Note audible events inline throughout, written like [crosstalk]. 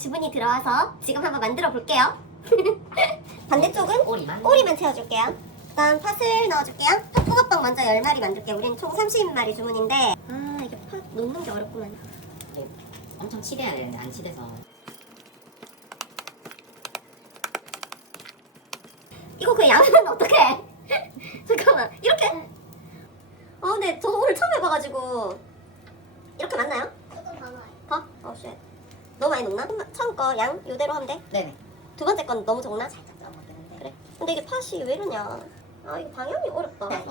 30마리 주문이 들어와서 지금 한번 만들어 볼게요. [laughs] 반대쪽은 꼬리만. 꼬리만 채워줄게요. 그다음 팥을 넣어줄게요. 팥 붕어빵 먼저 10마리 만들게요. 우리는 총 30마리 주문인데 아 이게 팥 놓는 게 어렵구만. 엄청 치대야 되는데 안 치대서. 이거 그 양은 어떡해? [laughs] 잠깐만 이렇게 어 근데 저 오늘 처음 해봐가지고 이렇게 맞나요? 조금 더 넣어요. 더? 어 쉣. 너무 많이 넣나? 처음 거양 이대로 하면 돼? 네네. 두 번째 건 너무 적나? 살짝 들어먹겠는데. 그래. 근데 이게 팥이 왜 이러냐? 아 이거 방향이 어렵다. 네.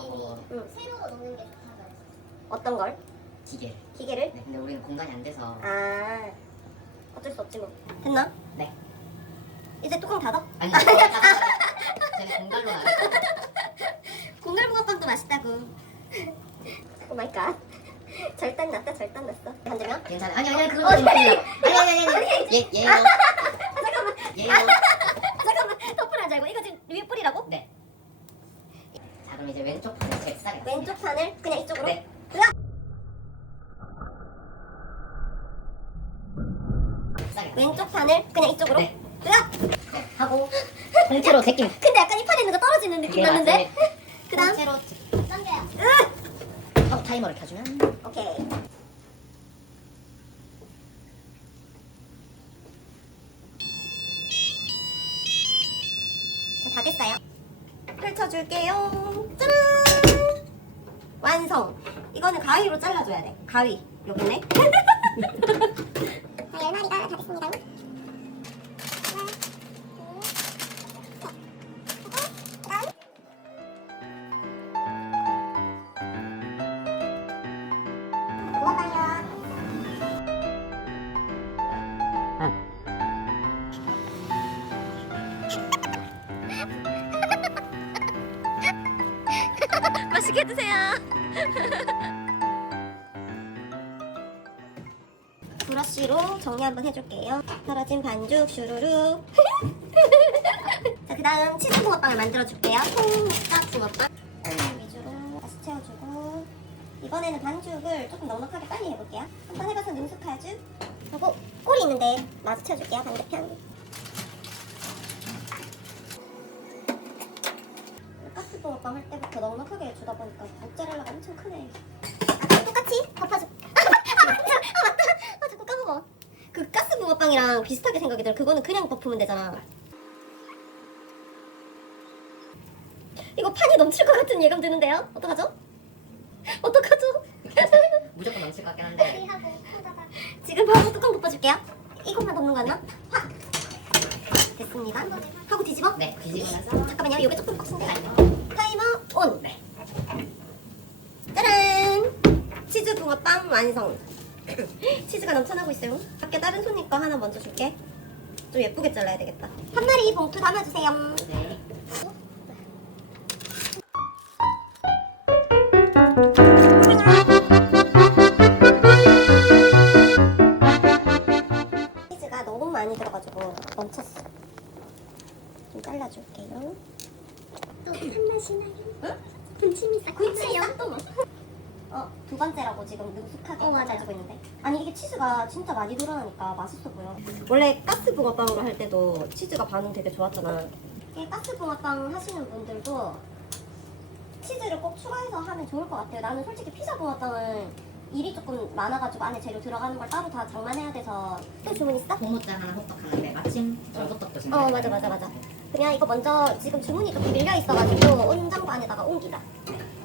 응. 새로 넣는 게 좋다고 했어. 어떤 걸? 기계. 기계를? 네. 근데 우리는 공간이 안 돼서. 아 어쩔 수 없지 뭐. 됐나? 네. 이제 뚜껑 닫아. 아니. 쟤네 공갈로 나가. 공갈 붕어빵도 맛있다고. [laughs] 오 마이 갓. 절단 났다 절단 났어. 만들면? 괜찮아. 아니 아니 그거 좀 틀려. 아니 아니 아니. 얘 얘요. 잠깐만. 얘요. 아, 잠깐만. 덮으라 알고 이거 지금 위에 뿌리라고? 네. 자 그럼 이제 왼쪽 판을 잽싸게. 왼쪽 판을 그냥 이쪽으로. 네. 으악! 왼쪽 판을 그냥 이쪽으로. 네. 으악! 네. 하고 [laughs] 통째로 제끼. 근데 약간 이 판에 있는 거 떨어지는 느낌 났는데? [laughs] 그다음 통째로 던져요. 하고 타이머를 켜주면. 오케이. 자, 다 됐어요. 펼쳐줄게요. 짜란! 완성. 이거는 가위로 잘라줘야 돼. 가위. 여기 있네. 자, 열 마리가 다 됐습니다. 맛있게 드세요. 브러쉬로 정리 한번 해줄게요. 떨어진 반죽 슈루룩. 자, 그 다음 치즈 붕어빵을 만들어줄게요. 통닭 붕어빵. 위주로 다시 채워주고. 이번에는 반죽을 조금 넉넉하게 빨리 해볼게요. 한번 해봐서 능숙하죠? 하고 꼬리 있는데 마주 채워줄게요. 반대편. 엄청 크네. 아까 똑같이 덮어줘. [laughs] 아 맞다, 아 맞다. 아 자꾸 까먹어. 그 가스 붕어빵이랑 비슷하게 생각이 들어. 그거는 그냥 덮으면 되잖아. 이거 판이 넘칠 것 같은 예감 드는데요? 어떡하죠? 어떡하죠? [laughs] 무조건 넘칠 것 같긴 한데. 하고. 지금 바로 뚜껑 덮어줄게요. 이것만 덮는 거였나? 확! 됐습니다. 하고 뒤집어? 네. 뒤집어. 잠깐만요. 이게 조금 빡센데. 타이머 온! 네. 짜란! 치즈 붕어 빵 완성. [clears throat] 치즈가 넘쳐나고 있어요. 밖에 다른 손님 거 하나 먼저 줄게. 좀 예쁘게 잘라야 되겠다. 한 마리 봉투 담아주세요. 네. 치즈가 너무 많이 들어가지고 멈췄어. 좀 잘라줄게요. 또 한맛이 나요. 응? 군침이 싹. 군침이요? 어, 두 번째라고 지금 능숙하게 어. 가지고 있는데. 아니 이게 치즈가 진짜 많이 들어가니까 맛있어 보여. 원래 가스 붕어빵으로 할 때도 치즈가 반응 되게 좋았잖아. 이게 가스 붕어빵 하시는 분들도 치즈를 꼭 추가해서 하면 좋을 것 같아요. 나는 솔직히 피자 붕어빵은 일이 조금 많아가지고 안에 재료 들어가는 걸 따로 다 장만해야 돼서 또 주문 있어? 고무장 하나 호떡하는데 마침 저 호떡도 지금. 어 맞아 맞아 맞아 그냥 이거 먼저 지금 주문이 조금 밀려 있어가지고 온장고 안에다가 옮기다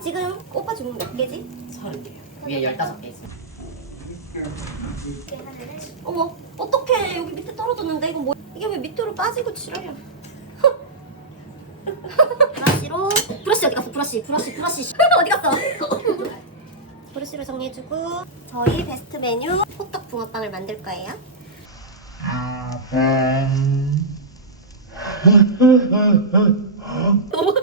지금 오빠 주문 몇 개지? 서른 개요. 위에 열다섯 개 있어요. 어머 어떡해. 여기 밑에 떨어졌는데 이거 뭐 이게 왜 밑으로 빠지고 지랄이야. [laughs] 브러쉬로. 브러쉬 어디 갔어? 브러쉬 브러쉬 브러쉬. [laughs] 어디 갔어? [laughs] 브러쉬로 정리해주고 저희 베스트 메뉴 호떡 붕어빵을 만들 거예요. 어머,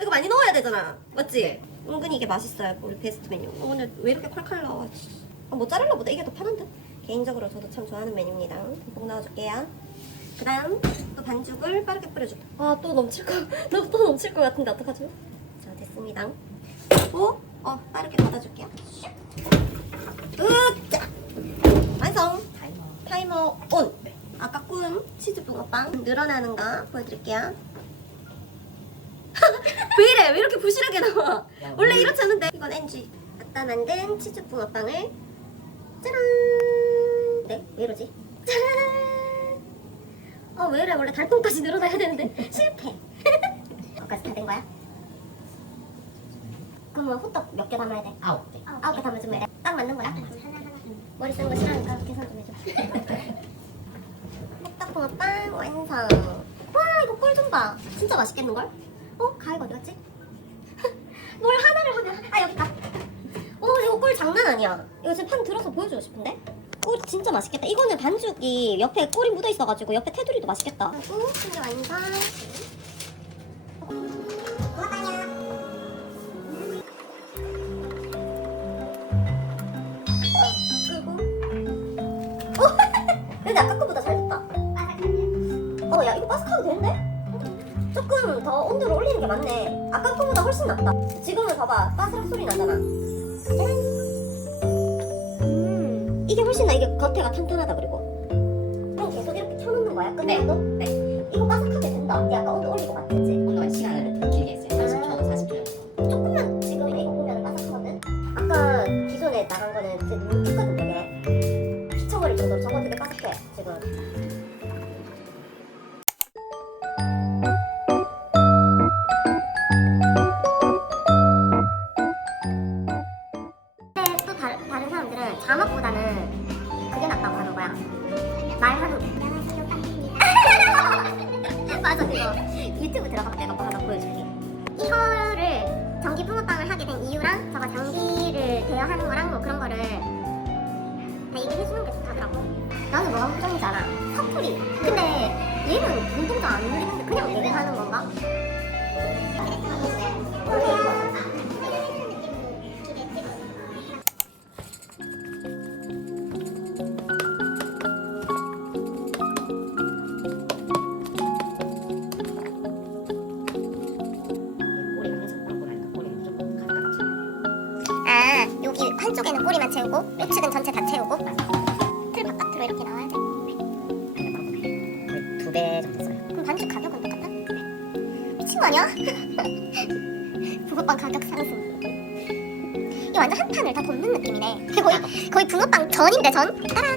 이거 많이 넣어야 되잖아 맞지? 은근히 이게 맛있어요 우리 베스트 메뉴 어, 오늘 왜 이렇게 콸콸 나와 아, 모짜렐라보다 이게 더 편한 듯? 개인적으로 저도 참 좋아하는 메뉴입니다 꼭 넣어줄게요 그 다음 또 반죽을 빠르게 뿌려줘 아또 넘칠 거, [laughs] 또, 또 넘칠 것 같은데 어떡하죠? 자 됐습니다 그리고 어 빠르게 걷어줄게요 으짜 완성 타이머. 타이머 온 네. 아까 구운 치즈 붕어빵 늘어나는 거 보여드릴게요. 왜 이렇게 부실하게 나와? 야, 원래 뭐- 이렇지 않은데 이건 NG. 아까 만든 치즈 붕어빵을 짜란. 네? 왜 이러지? 짜란. 어, 왜 이래? 원래 달콤까지 늘어나야 되는데 실패. 거기까지 다 된 거야? 그러면 호떡 몇 개 담아야 돼? 아홉 개. 아홉 개 담아주면 돼. 딱 맞는 거야? 하나 하나. 머리 쓰는 거 싫어하니까 계산 좀 해줘. [laughs] 호떡 붕어빵 완성. 와 이거 꿀 좀 봐. 진짜 맛있겠는걸? 어? 가위가 어디 갔지? 뭘 하나를 하면 아 여기 있다. 어 이거 꿀 장난 아니야. 이거 지금 판 들어서 보여주고 싶은데? 꿀 진짜 맛있겠다. 이거는 반죽이 옆에 꿀이 묻어 있어가지고 옆에 테두리도 맛있겠다. 하고 신경 완성. 끄고. 어? [laughs] 근데 아까 거보다 잘 됐다. 어, 야, 이거 바삭하게 되는데? 조금 더 온도를 올리는 게 맞네. 아까 거보다 훨씬 낫다. 지금은 봐봐, 바스락 소리 나잖아. 짜란. 음, 이게 훨씬 나. 이게 겉에가 탄탄하다, 그리고. 그럼 계속 이렇게 켜놓는 거야, 끝내도? 네. 이 이유랑 저거 장비를 대여하는 거랑 뭐 그런 거를 다 얘기해주는 게 좋다더라고. 나는 걱정인지 알아. 사투리 근데 얘는 눈동자 안 눌리는데 그냥 얘기하는 건가? 채우고 우측은 전체 다 채우고 틀 바깥으로 이렇게 나와야 돼. 거의 두 배 정도 써요. 그럼 반죽 가격은 똑같아? 미친 거 아니야? [laughs] 붕어빵 가격 상승. 이 완전 한 판을 다 돕는 느낌이네. 거의 거의 붕어빵 전인데 전? 따라